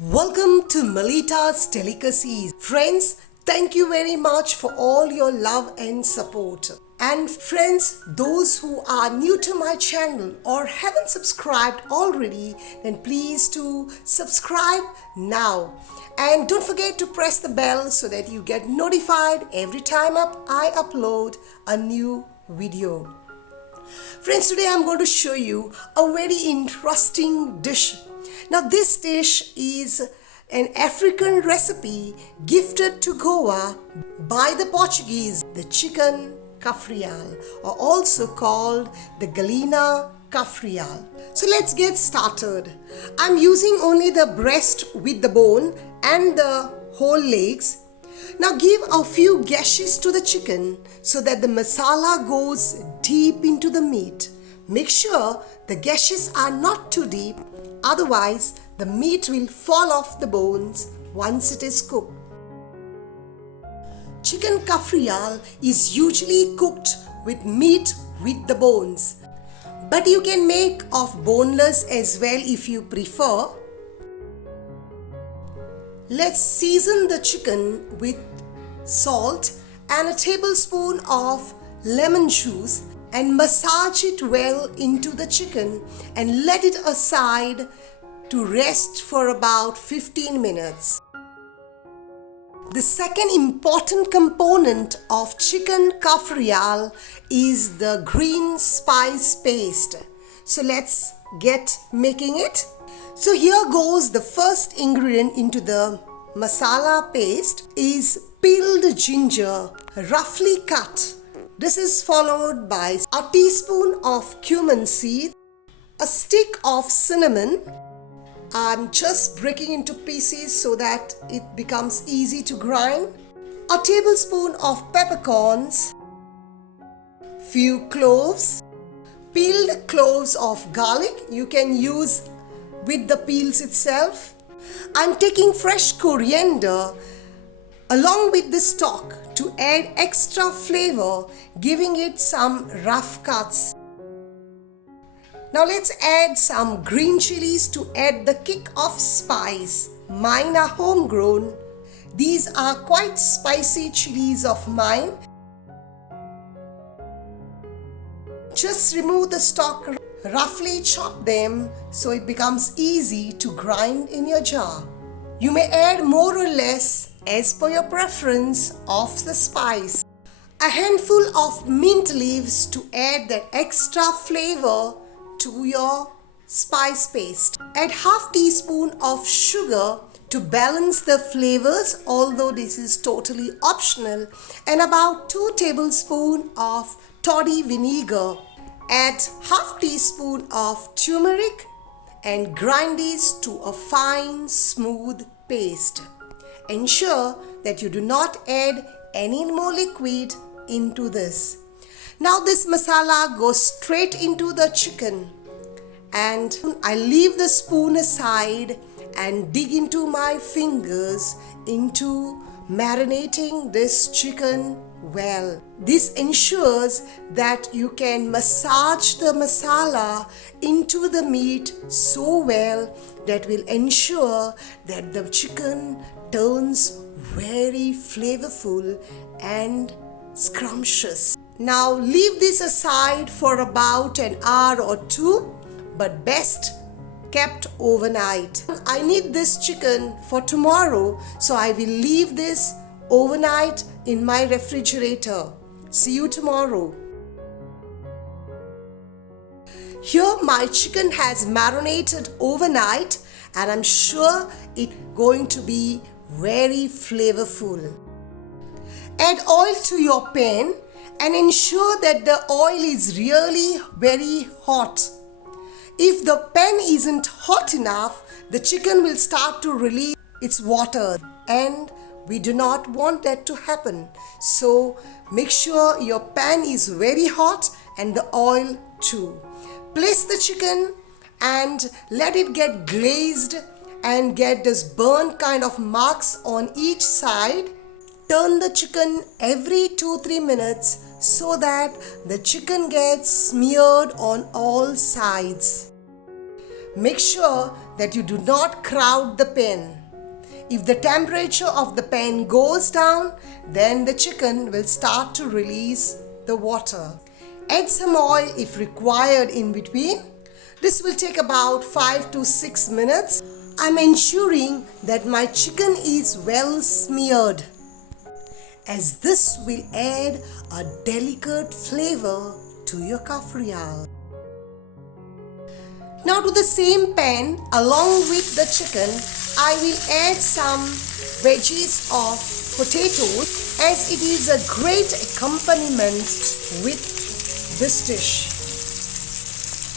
Welcome to Melita's Delicacies. Friends, thank you very much for all your love and support. And friends, those who are new to my channel or haven't subscribed already, then please do subscribe now. And don't forget to press the bell so that you get notified every time I upload a new video. Friends, today I'm going to show you a very interesting dish. Now this dish is an African recipe gifted to Goa by the Portuguese, the Chicken Cafreal, or also called the Galinha Cafreal. So let's get started. I'm using only the breast with the bone and the whole legs. Now give a few gashes to the chicken so that the masala goes deep into the meat. Make sure the gashes are not too deep, otherwise the meat will fall off the bones once it is cooked. Chicken cafreal is usually cooked with meat with the bones, but you can make of boneless as well if you prefer. Let's season the chicken with salt and a tablespoon of lemon juice and massage it well into the chicken and let it aside to rest for about 15 minutes. The second important component of chicken cafreal is the green spice paste. So let's get making it. So here goes the first ingredient into the masala paste is peeled ginger, roughly cut. This is followed by a teaspoon of cumin seed, a stick of cinnamon. I'm just breaking into pieces so that it becomes easy to grind. A tablespoon of peppercorns, few cloves, peeled cloves of garlic. You can use with the peels itself. I'm taking fresh coriander along with the stock to add extra flavor, giving it some rough cuts. Now let's add some green chilies to add the kick of spice. Mine are homegrown. These are quite spicy chilies of mine. Just remove the stalk, roughly chop them so it becomes easy to grind in your jar. You may add more or less as per your preference of the spice. A handful of mint leaves to add that extra flavor to your spice paste. Add half teaspoon of sugar to balance the flavors, although this is totally optional, and about 2 tablespoons of toddy vinegar. Add half teaspoon of turmeric and grind this to a fine smooth paste. Ensure that you do not add any more liquid into this. Now this masala goes straight into the chicken, and I leave the spoon aside and dig into my fingers into marinating this chicken well. This ensures that you can massage the masala into the meat so well that will ensure that the chicken turns very flavorful and scrumptious. Now leave this aside for about an hour or two, but best kept overnight. I need this chicken for tomorrow, so I will leave this overnight in my refrigerator. See you tomorrow. Here my chicken has marinated overnight and I'm sure it's going to be very flavorful. Add oil to your pan and ensure that the oil is really very hot. If the pan isn't hot enough, the chicken will start to release its water, and we do not want that to happen. So make sure your pan is very hot and the oil too. Place the chicken and let it get glazed and get this burnt kind of marks on each side. Turn the chicken every 2-3 minutes so that the chicken gets smeared on all sides. Make sure that you do not crowd the pan. If the temperature of the pan goes down, then the chicken will start to release the water. Add some oil if required in between. This will take about 5 to 6 minutes. I'm ensuring that my chicken is well smeared, as this will add a delicate flavor to your cafreal. Now to the same pan, along with the chicken, I will add some veggies of potatoes, as it is a great accompaniment with this dish.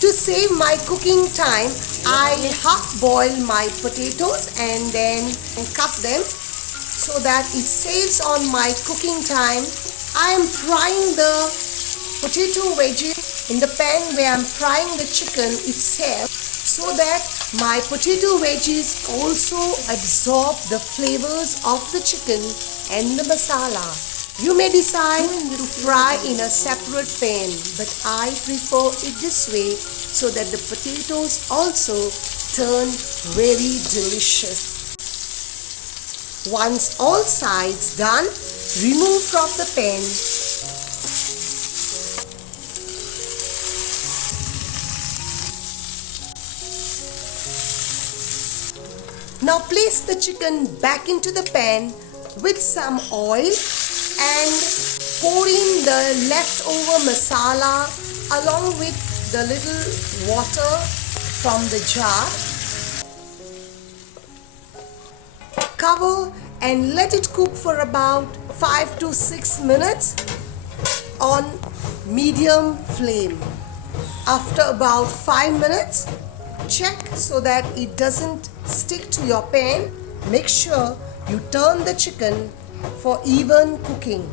To save my cooking time, I half boil my potatoes and then cut them so that it saves on my cooking time. I am frying the potato veggies in the pan where I am frying the chicken itself, so that my potato veggies also absorb the flavors of the chicken and the masala. You may decide to fry in a separate pan, but I prefer it this way so that the potatoes also turn very delicious. Once all sides done, remove from the pan. Now place the chicken back into the pan with some oil and pour in the leftover masala along with the little water from the jar. Cover and let it cook for about 5 to 6 minutes on medium flame. After about 5 minutes, check so that it doesn't stick to your pan. Make sure you turn the chicken for even cooking.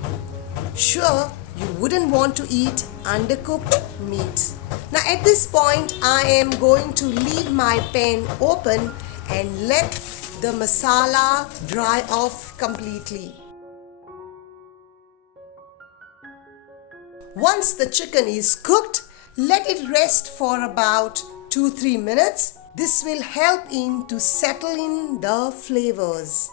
Sure, you wouldn't want to eat undercooked meat. Now at this point, I am going to leave my pan open and let the masala dry off completely. Once the chicken is cooked, let it rest for about 2-3 minutes. This will help to settle in the flavors.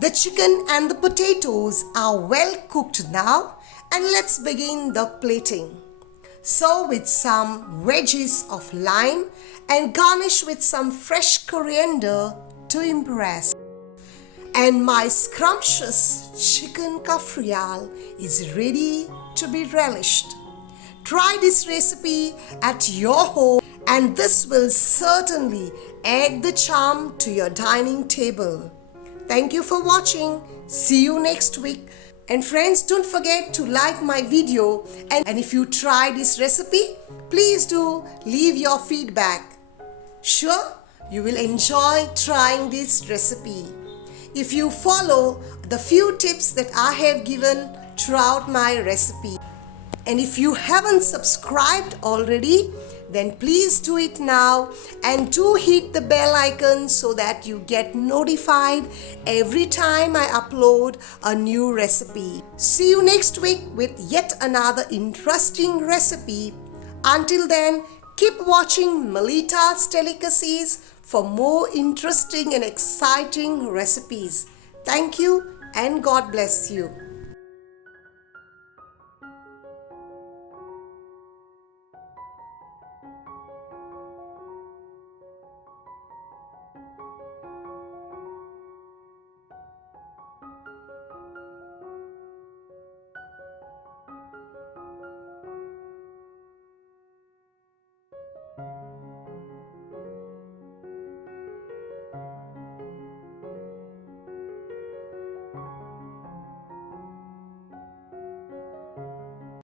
The chicken and the potatoes are well cooked now, and let's begin the plating. Serve with some wedges of lime and garnish with some fresh coriander to impress. And my scrumptious chicken cafreal is ready to be relished. Try this recipe at your home, and this will certainly add the charm to your dining table. Thank you for watching. See you next week. And friends, don't forget to like my video, and if you try this recipe, please do leave your feedback. Sure, you will enjoy trying this recipe if you follow the few tips that I have given throughout my recipe. And if you haven't subscribed already, then please do it now, and do hit the bell icon so that you get notified every time I upload a new recipe. See you next week with yet another interesting recipe. Until then, keep watching Melita's Delicacies for more interesting and exciting recipes. Thank you and God bless you.